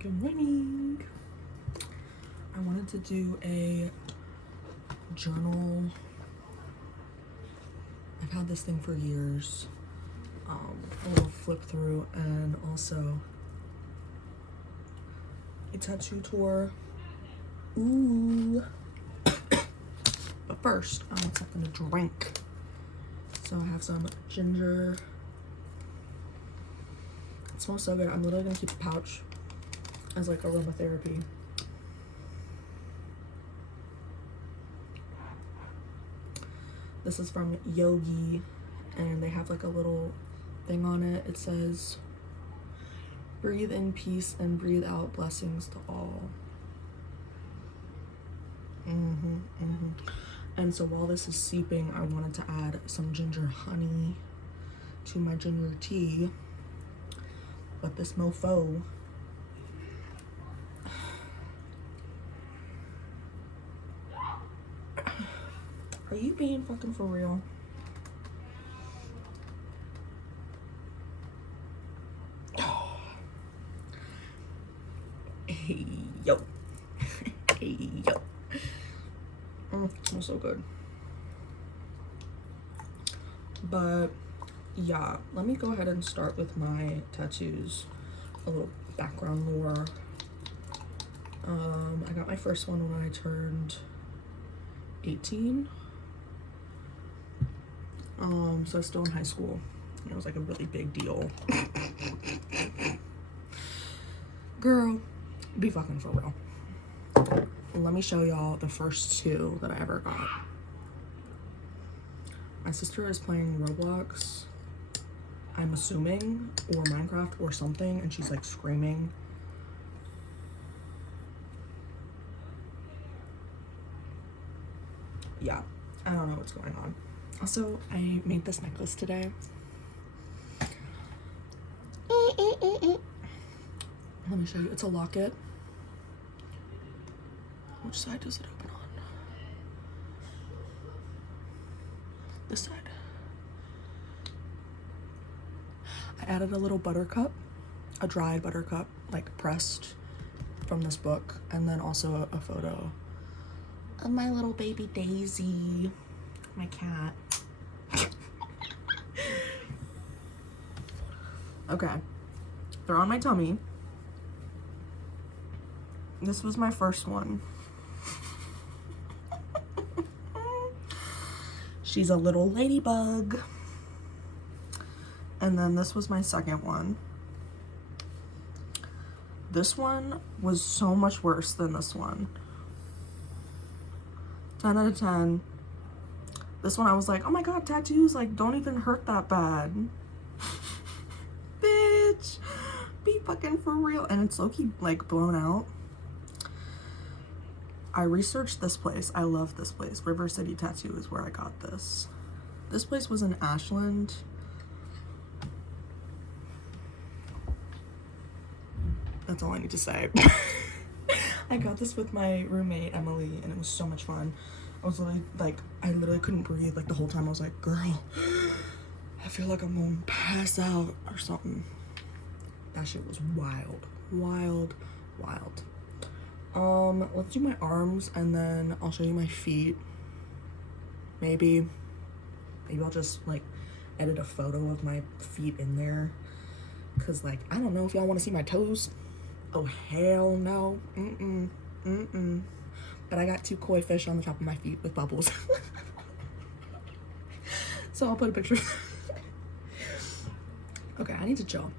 Good morning. I wanted to do a journal. I've had this thing for years. A little flip through and also a tattoo tour. Ooh. But first, I want something to drink. So I have some ginger. It smells so good. I'm literally gonna keep a pouch as like aromatherapy. This is from Yogi, and they have like a little thing on it. It says, "Breathe in peace and breathe out blessings to all." And so while this is seeping, I wanted to add some ginger honey to my ginger tea. But this mofo, are you being fucking for real? Hey, yo. Hey, yo. Smells so good. But yeah, let me go ahead and start with my tattoos. A little background lore. I got my first one when I turned 18. So I was still in high school. It was like a really big deal. Girl, be fucking for real. Let me show y'all the first two that I ever got. My sister is playing Roblox, I'm assuming, or Minecraft or something, and she's like screaming. Yeah, I don't know what's going on. Also, I made this necklace today. Let me show you. It's a locket. Which side does it open on? This side. I added a little buttercup, a dried buttercup, like pressed from this book, and then also a photo of my little baby Daisy, my cat. Okay, they're on my tummy. This was my first one. She's a little ladybug. And then this was my second one. This one was so much worse than this one. 10 out of 10. This one I was like, oh my god, tattoos like don't even hurt that bad. Bitch, be fucking for real. And it's low-key like blown out. I researched this place. I love this place. River City Tattoo is where I got this. This place was in Ashland. That's all I need to say. I got this with my roommate, Emily, and it was so much fun. I was literally like, I literally couldn't breathe like the whole time. I was like, girl, I feel like I'm gonna pass out or something. That shit was wild. Wild, wild. Let's do my arms and then I'll show you my feet. Maybe I'll just like edit a photo of my feet in there. Cause like, I don't know if y'all wanna see my toes. Oh, hell no. But I got 2 koi fish on the top of my feet with bubbles. So I'll put a picture. Okay, I need to chill.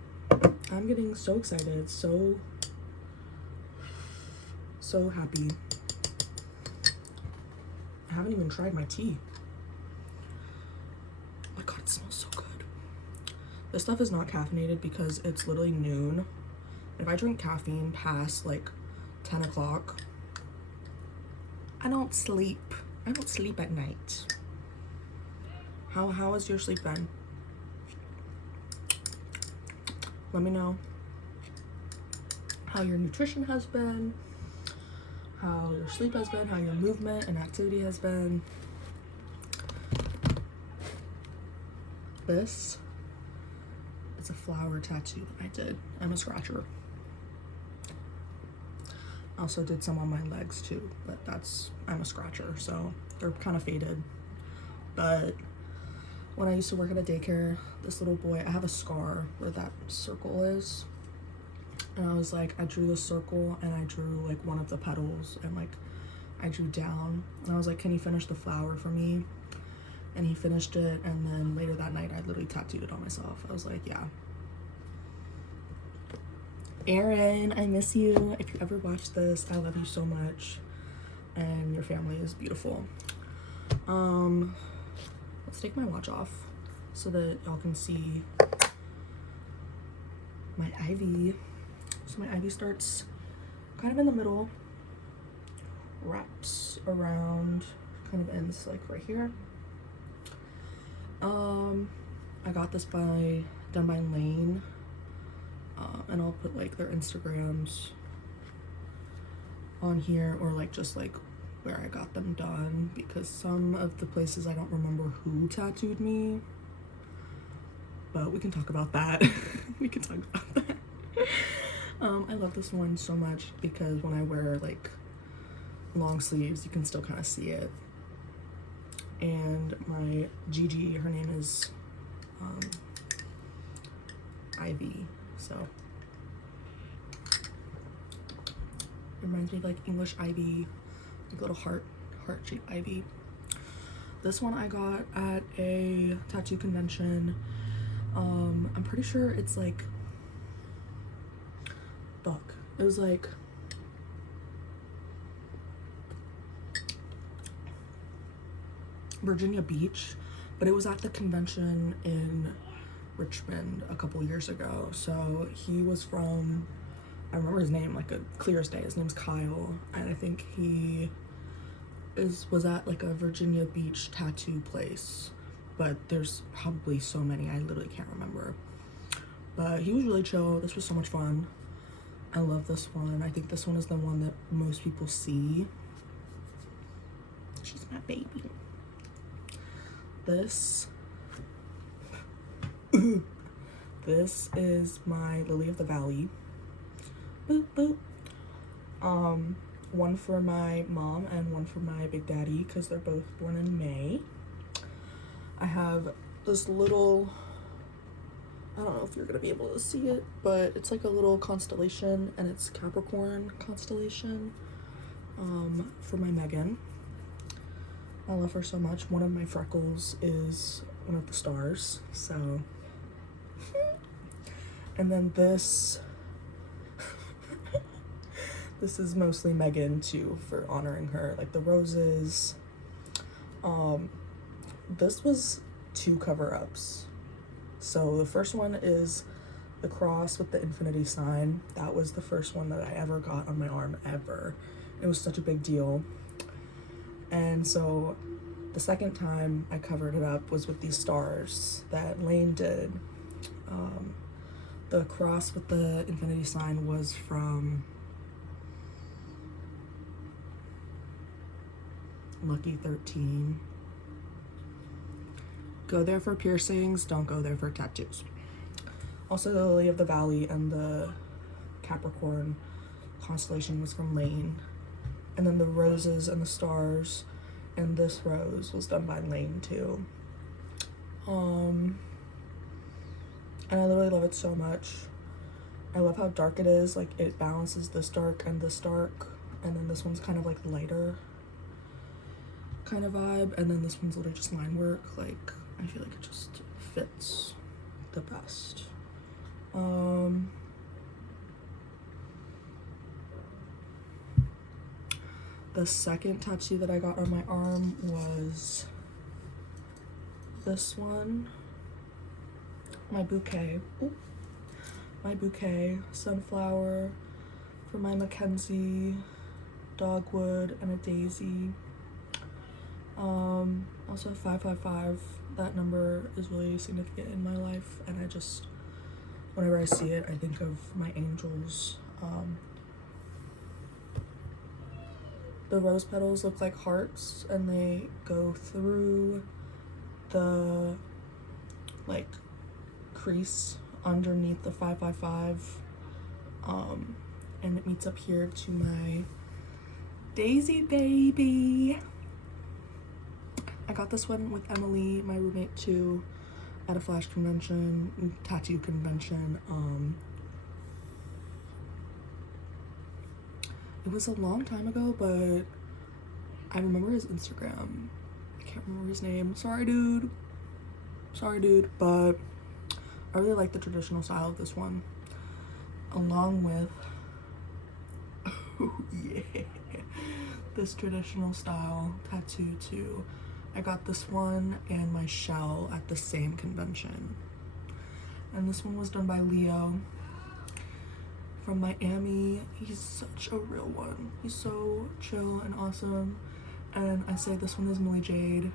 I'm getting so excited, so happy. I haven't even tried my tea. Oh my god, it smells so good. This stuff is not caffeinated because it's literally noon. If I drink caffeine past like 10 o'clock, I don't sleep. I don't sleep at night. How has your sleep been? Let me know how your nutrition has been, how your sleep has been, how your movement and activity has been. This is a flower tattoo that I did. I'm a scratcher. I also did some on my legs too, but I'm a scratcher, so they're kind of faded. But when I used to work at a daycare, this little boy, I have a scar where that circle is. And I was like, I drew a circle and I drew like one of the petals and like I drew down. And I was like, can you finish the flower for me? And he finished it. And then later that night, I literally tattooed it on myself. I was like, yeah. Aaron, I miss you. If you ever watch this, I love you so much. And your family is beautiful. Let's take my watch off so that y'all can see my ivy. So my ivy starts kind of in the middle, wraps around, kind of ends like right here. I got this done by Lane, and I'll put like their Instagrams on here, or like just like where I got them done, because some of the places I don't remember who tattooed me, but we can talk about that. We can talk about that. I love this one so much because when I wear like long sleeves, you can still kind of see it. And my Gigi, her name is Ivy, so it reminds me of like English ivy, like little heart-shaped ivy. This one I got at a tattoo convention. I'm pretty sure it's like, it was like Virginia Beach, but it was at the convention in Richmond a couple years ago. So he was from, I remember his name like a clear as day. His name's Kyle, and I think he was at like a Virginia Beach tattoo place, but there's probably so many I literally can't remember. But he was really chill. This was so much fun. I love this one. I think this one is the one that most people see. She's my baby. This is my Lily of the Valley. Boop, boop. One for my mom and one for my big daddy, because they're both born in May. I have this little, I don't know if you're gonna be able to see it, but it's like a little constellation, and it's Capricorn constellation, for my Megan. I love her so much. One of my freckles is one of the stars, so. And then this is mostly Megan too, for honoring her, like the roses. This was 2 cover-ups. So the first one is the cross with the infinity sign. That was the first one that I ever got on my arm, ever. It was such a big deal. And so the second time I covered it up was with these stars that Lane did. The cross with the infinity sign was from Lucky 13. Go there for piercings, don't go there for tattoos. Also, the Lily of the Valley and the Capricorn constellation was from Lane. And then the roses and the stars and this rose was done by Lane too. And I literally love it so much. I love how dark it is. Like, it balances this dark and this dark. And then this one's kind of like lighter kind of vibe. And then this one's literally just line work. Like, I feel like it just fits the best. The second tattoo that I got on my arm was this one. My bouquet. Ooh. My bouquet. Sunflower for my Mackenzie. Dogwood and a daisy. Also 555. That number is really significant in my life, and I just, whenever I see it, I think of my angels. The rose petals look like hearts, and they go through the like crease underneath the 555, and it meets up here to my Daisy baby. I got this one with Emily, my roommate too, at a flash convention, tattoo convention. It was a long time ago, but I remember his Instagram. I can't remember his name. Sorry, dude. But I really like the traditional style of this one. Along with, oh yeah, this traditional style tattoo too. I got this one and my shell at the same convention. And this one was done by Leo from Miami. He's such a real one. He's so chill and awesome. And I say this one is Millie Jade,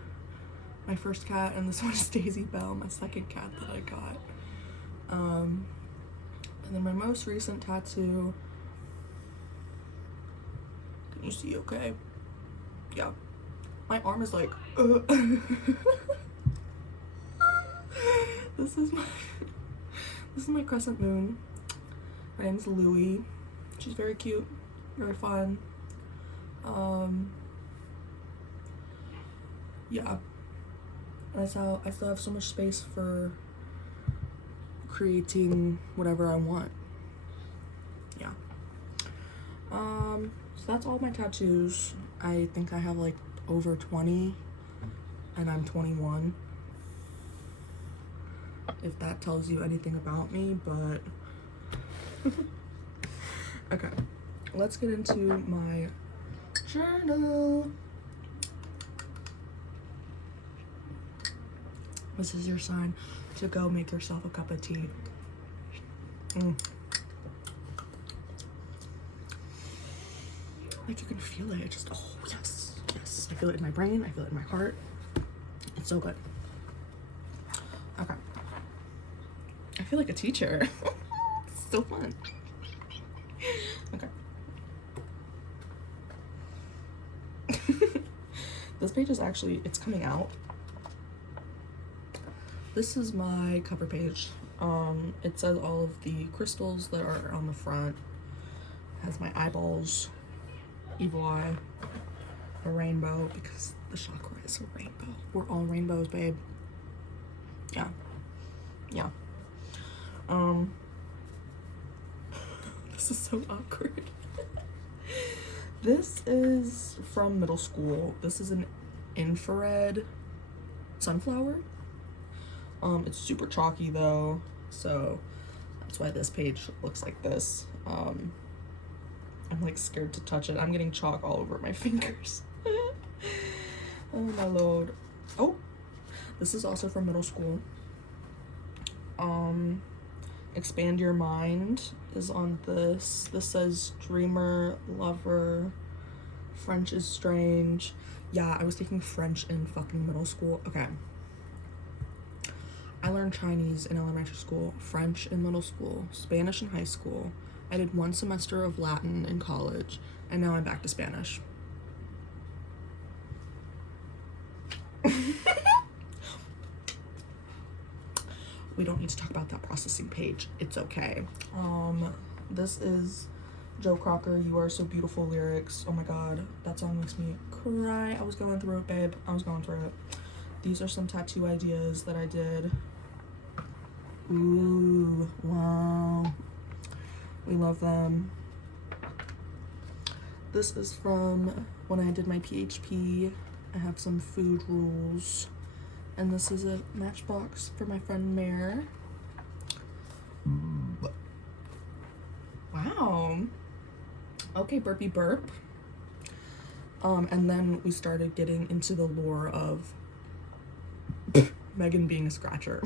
my first cat, and this one is Daisy Belle, my second cat that I got. And then my most recent tattoo, can you see okay? Yeah. My arm is like, This is my crescent moon. Her name is Louie. She's very cute, very fun. Yeah. And I still have so much space for creating whatever I want. Yeah. So that's all my tattoos. I think I have like over 20 and I'm 21. If that tells you anything about me, but okay. Let's get into my journal. This is your sign to go make yourself a cup of tea. Like you can feel it. Just, oh yes, yes. I feel it in my brain. I feel it in my heart. It's so good. Okay. I feel like a teacher. It's so fun. Okay. This page is actually, it's coming out. This is my cover page. It says all of the crystals that are on the front. It has my eyeballs, evil eye, a rainbow, because the chakra is a rainbow. We're all rainbows, babe. Yeah. Yeah. This is so awkward. This is from middle school. This is an infrared sunflower. It's super chalky though, so that's why this page looks like this. I'm like scared to touch it. I'm getting chalk all over my fingers. Oh my lord. Oh, this is also from middle school. Expand Your Mind is on this. This says dreamer, lover, French is strange. Yeah, I was taking French in fucking middle school. Okay. I learned Chinese in elementary school, French in middle school, Spanish in high school. I did 1 semester of Latin in college, and now I'm back to Spanish. We don't need to talk about that processing page. It's okay. This is Joe Crocker, You Are So Beautiful lyrics. Oh my god, that song makes me cry. I was going through it, babe. I was going through it. These are some tattoo ideas that I did. Ooh, wow. We love them. This is from when I did my PHP. I have some food rules. And this is a matchbox for my friend Mare. Wow. Okay, burpy burp. And then we started getting into the lore of Megan being a scratcher.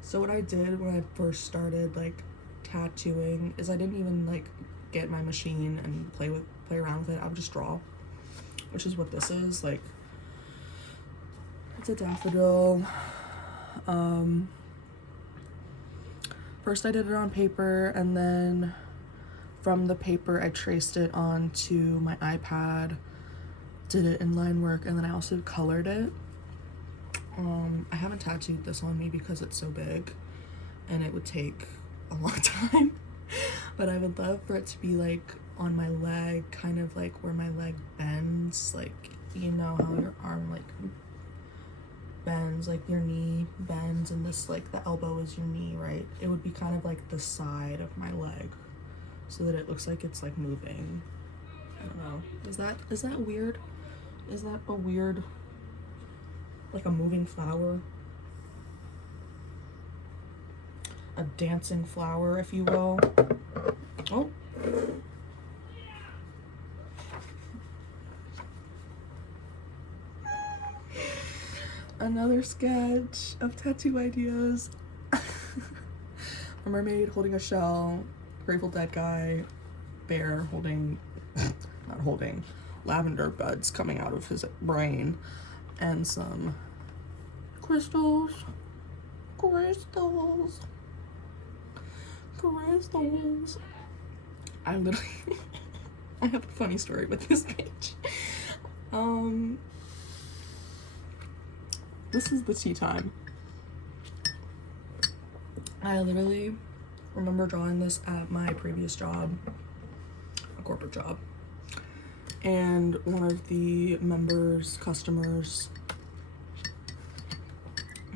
So what I did when I first started like tattooing is I didn't even like get my machine and play around with it. I would just draw, which is what this is. Like, it's a daffodil. First I did it on paper, and then from the paper I traced it onto my iPad, did it in line work, and then I also colored it. I haven't tattooed this on me because it's so big and it would take a long time. But I would love for it to be like on my leg, kind of like where my leg bends, like, you know how your arm like bends, like your knee bends, and this, like, the elbow is your knee, right? It would be kind of like the side of my leg, so that it looks like it's like moving. I don't know. Is that weird? Is that a weird, like a moving flower? A dancing flower, if you will. Oh. Another sketch of tattoo ideas. A mermaid holding a shell, Grateful Dead guy, bear holding, not holding, lavender buds coming out of his brain, and some crystals. I literally I have a funny story with this page. This is the tea time. I literally remember drawing this at my previous job, a corporate job, and one of the customers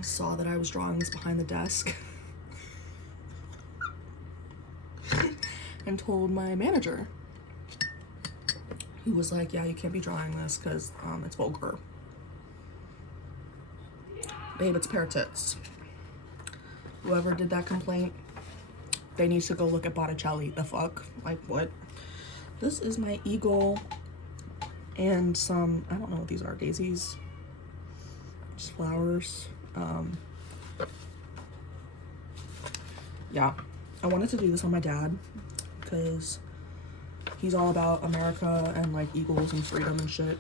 saw that I was drawing this behind the desk and told my manager, who was like, yeah, you can't be drawing this because it's vulgar. Babe, it's pear tits. Whoever did that complaint, they need to go look at Botticelli. The fuck? Like, what? This is my eagle and some, I don't know what these are, daisies, just flowers. Yeah, I wanted to do this on my dad because he's all about America and like eagles and freedom and shit.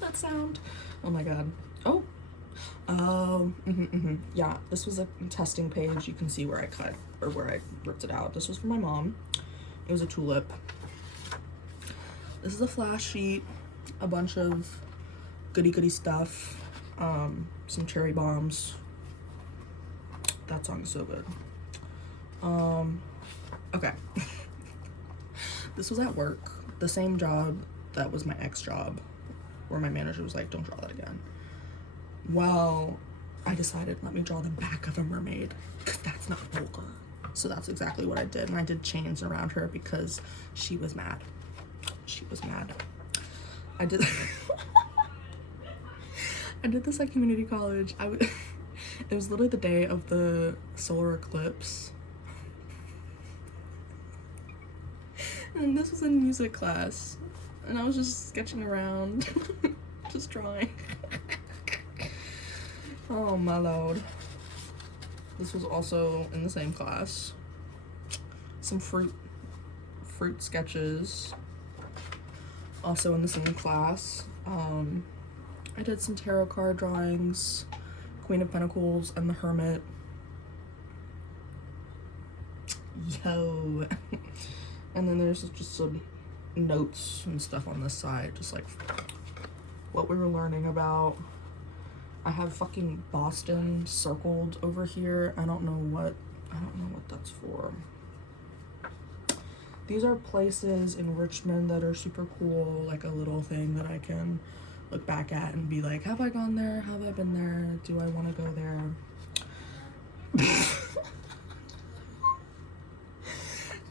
That sound. Oh my god. Oh. Yeah, this was a testing page. You can see where I cut, or where I ripped it out. This was for my mom. It was a tulip. This is a flash sheet, a bunch of goody stuff, some cherry bombs. That song is so good. Okay. This was at work, the same job that was my ex job, where my manager was like, don't draw that again. Well, I decided, let me draw the back of a mermaid, because that's not vulgar. So that's exactly what I did, and I did chains around her because she was mad. She was mad. I did I did this at community college. It was literally the day of the solar eclipse. And this was in music class. And I was just sketching around. Just drawing. Oh my lord. This was also in the same class. Some fruit sketches. Also in the same class. I did some tarot card drawings. Queen of Pentacles and the Hermit. Yo. And then there's just some notes and stuff on this side, just like what we were learning about. I have fucking Boston circled over here. I don't know what that's for. These are places in Richmond that are super cool, like a little thing that I can look back at and be like, have I gone there? Have I been there? Do I want to go there?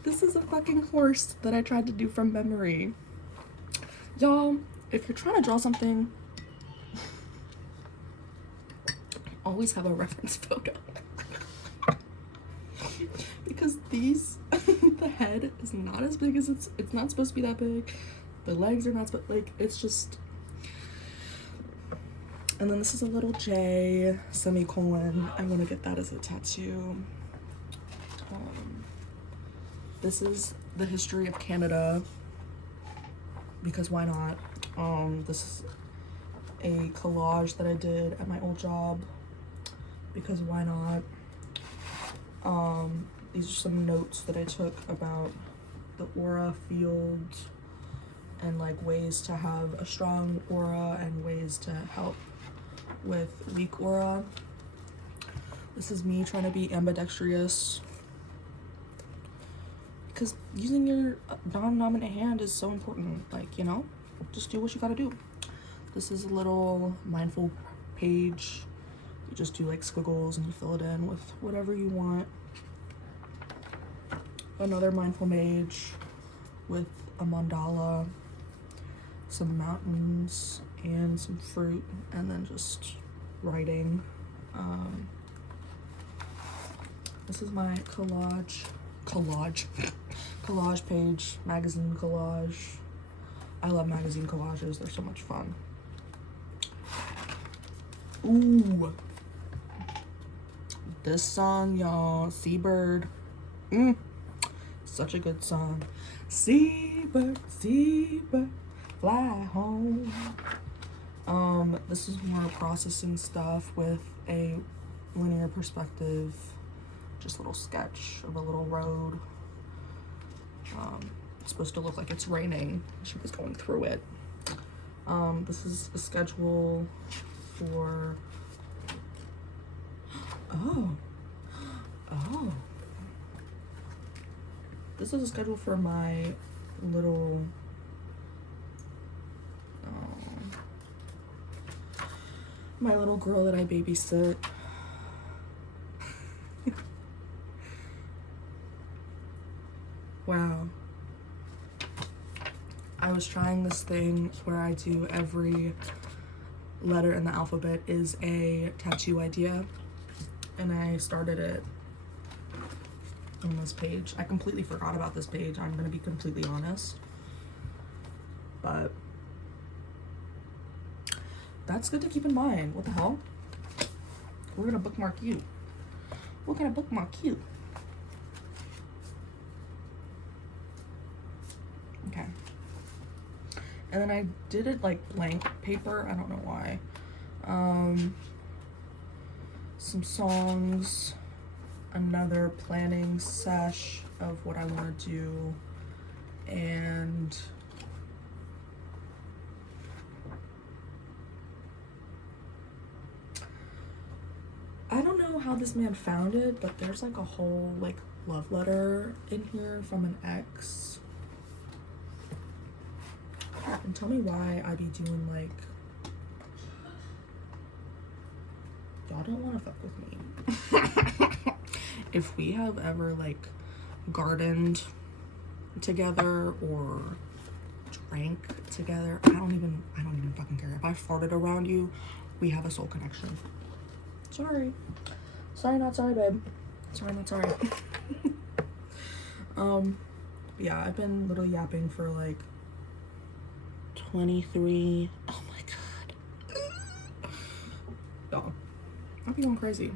This is a fucking horse that I tried to do from memory. Y'all, if you're trying to draw something, always have a reference photo. Because these, the head is not as big as it's not supposed to be that big. The legs are not supposed, like, it's just. And then this is a little J, semicolon. I want to get that as a tattoo. This is the history of Canada, because why not? This is a collage that I did at my old job, because why not? These are some notes that I took about the aura field and like ways to have a strong aura and ways to help with Weak Aura. This is me trying to be ambidextrous, because using your non-dominant hand is so important. Like, you know, just do what you gotta do. This is a little mindful page. You just do like squiggles and you fill it in with whatever you want. Another mindful page with a mandala, some mountains and some fruit, and then just writing. This is my collage page, magazine collage. I love magazine collages, they're so much fun. Ooh, this song, y'all, Seabird. Such a good song. Seabird, seabird, fly home. This is more processing stuff with a linear perspective, just a little sketch of a little road. It's supposed to look like it's raining. She was going through it. This is a schedule for, oh, this is a schedule for my little, my little girl that I babysit. Wow. I was trying this thing where I do every letter in the alphabet is a tattoo idea, and I started it on this page. I completely forgot about this page, I'm gonna be completely honest, but that's good to keep in mind. What the hell? We're gonna bookmark you. We're gonna bookmark you. Okay. And then I did it like blank paper, I don't know why. Some songs, another planning sesh of what I want to do, and I don't know how this man found it, but there's like a whole like love letter in here from an ex. And tell me why I be doing like, y'all don't want to fuck with me. If we have ever like gardened together or drank together, I don't even fucking care. If I farted around you, we have a soul connection. Sorry, not sorry, babe. Sorry, not sorry. Yeah, I've been little yapping for like 23. Oh my god. Y'all, I'll be going crazy.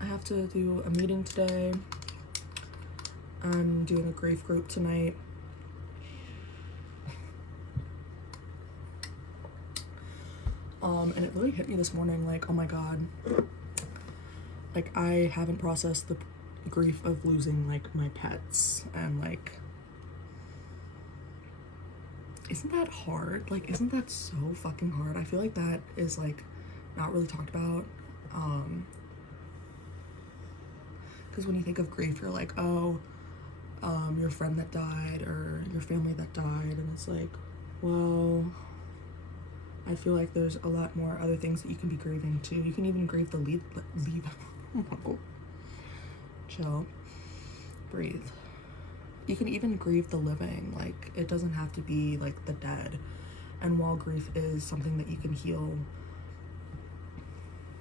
I have to do a meeting today. I'm doing a grief group tonight. And it really hit me this morning, like, oh my god. Like, I haven't processed the grief of losing, like, my pets, and, like, isn't that hard? Like, isn't that so fucking hard? I feel like that is, like, not really talked about. Because when you think of grief, you're like, oh, your friend that died, or your family that died, and it's like, well, I feel like there's a lot more other things that you can be grieving too. You can even grieve the leave. Oh my god. Chill. Breathe. You can even grieve the living. Like, it doesn't have to be like the dead. And while grief is something that you can heal,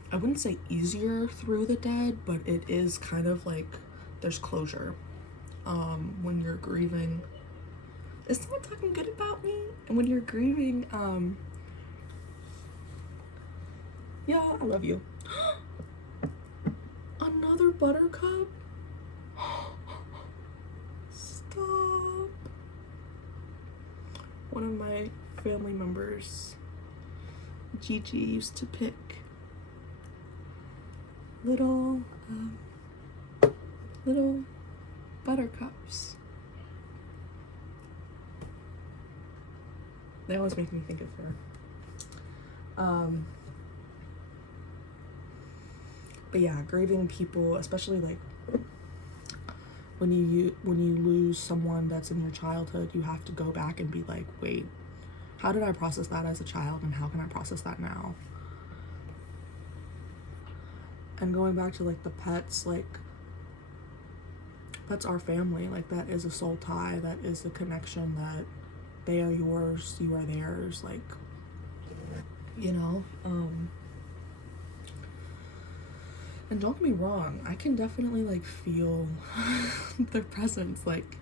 I wouldn't say easier through the dead, but it is kind of like there's closure when you're grieving. Is someone talking good about me? And when you're grieving, yeah, I love you. Another buttercup? Stop. One of my family members, Gigi, used to pick little buttercups. They always make me think of her. But yeah, grieving people, especially like when you lose someone that's in your childhood, you have to go back and be like, wait, how did I process that as a child, and how can I process that now? And going back to like the pets, like pets are family. Like that is a soul tie, that is a connection, that they are yours, you are theirs, like, you know. And don't get me wrong, I can definitely like feel their presence, like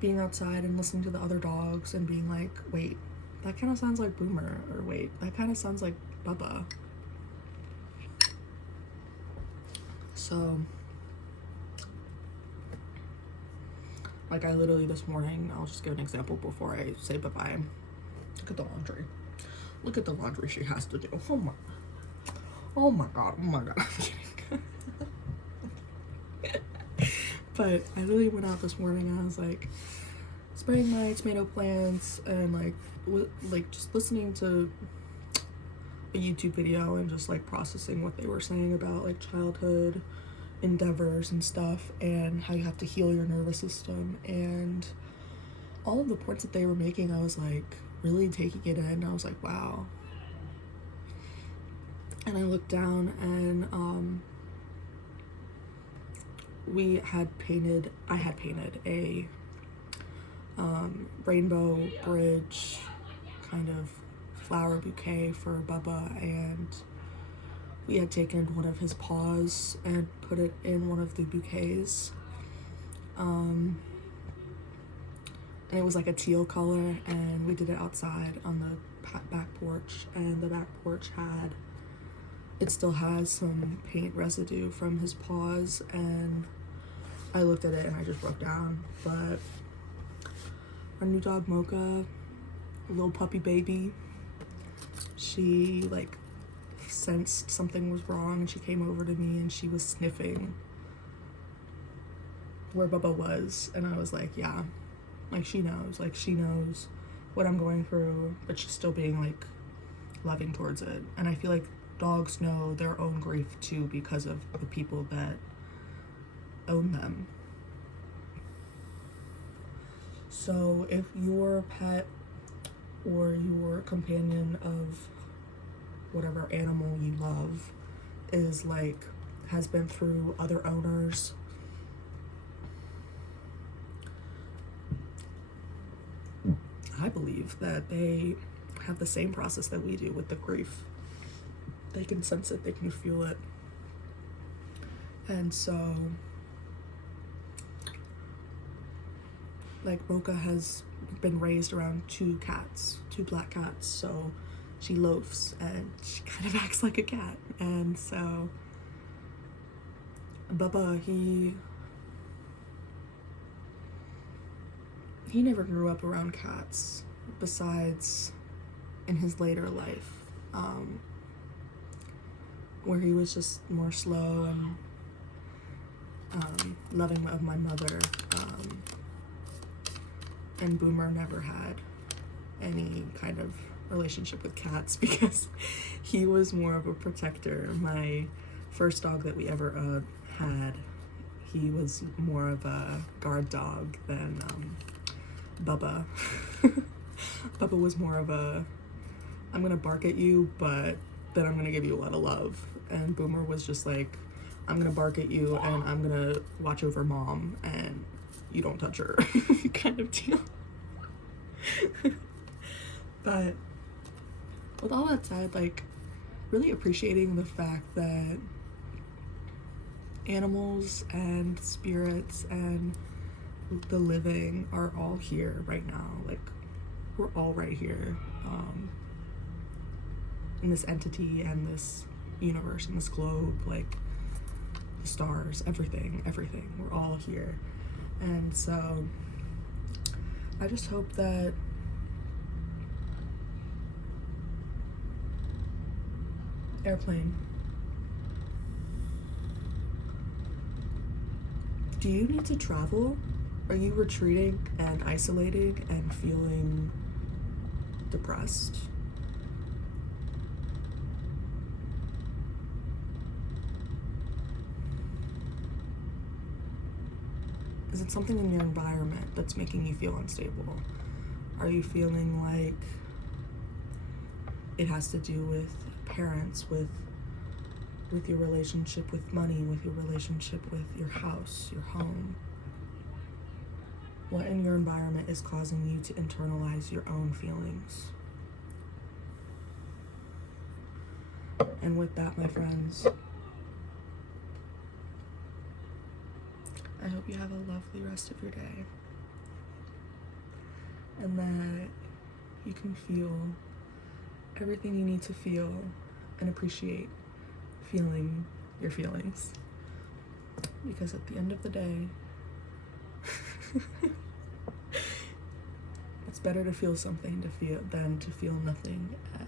being outside and listening to the other dogs and being like, wait, that kind of sounds like Boomer, or wait, that kind of sounds like Bubba. So, like, I literally this morning, I'll just give an example before I say bye-bye. Look at the laundry. Look at the laundry she has to do. Oh my god, oh my god. I'm kidding. But I literally went out this morning and I was like spraying my tomato plants and like just listening to a YouTube video and just like processing what they were saying about like childhood endeavors and stuff, and how you have to heal your nervous system, and all of the points that they were making, I was like really taking it in. I was like, wow. And I looked down and I had painted a rainbow bridge kind of flower bouquet for Bubba, and we had taken one of his paws and put it in one of the bouquets. And it was like a teal color, and we did it outside on the back porch, and the back porch still has some paint residue from his paws, and I looked at it and I just broke down. But our new dog Mocha, a little puppy baby, she like sensed something was wrong, and she came over to me and she was sniffing where Bubba was, and I was like, yeah, like she knows what I'm going through, but she's still being like loving towards it. And I feel like dogs know their own grief too, because of the people that own them. So if your pet or your companion of whatever animal you love is like, has been through other owners, I believe that they have the same process that we do with the grief. They can sense it, they can feel it. And so, like, Mocha has been raised around two black cats, so she loafs and she kind of acts like a cat. And so Bubba, he never grew up around cats, besides in his later life, where he was just more slow and loving of my mother. And Boomer never had any kind of relationship with cats because he was more of a protector. My first dog that we ever had, he was more of a guard dog than Bubba. Bubba was more of a, I'm gonna bark at you, but then I'm gonna give you a lot of love. And Boomer was just like, I'm gonna bark at you and I'm gonna watch over mom and you don't touch her kind of deal. But with all that said, like, really appreciating the fact that animals and spirits and the living are all here right now. Like, we're all right here in this entity and this universe and this globe, like the stars, everything, we're all here. And so I just hope that airplane, do you need to travel? Are you retreating and isolating and feeling depressed? Is it something in your environment that's making you feel unstable? Are you feeling like it has to do with parents, with your relationship with money, with your relationship with your house, your home? What in your environment is causing you to internalize your own feelings? And with that, my friends, I hope you have a lovely rest of your day, and that you can feel everything you need to feel and appreciate feeling your feelings. Because at the end of the day, it's better to feel something than to feel nothing at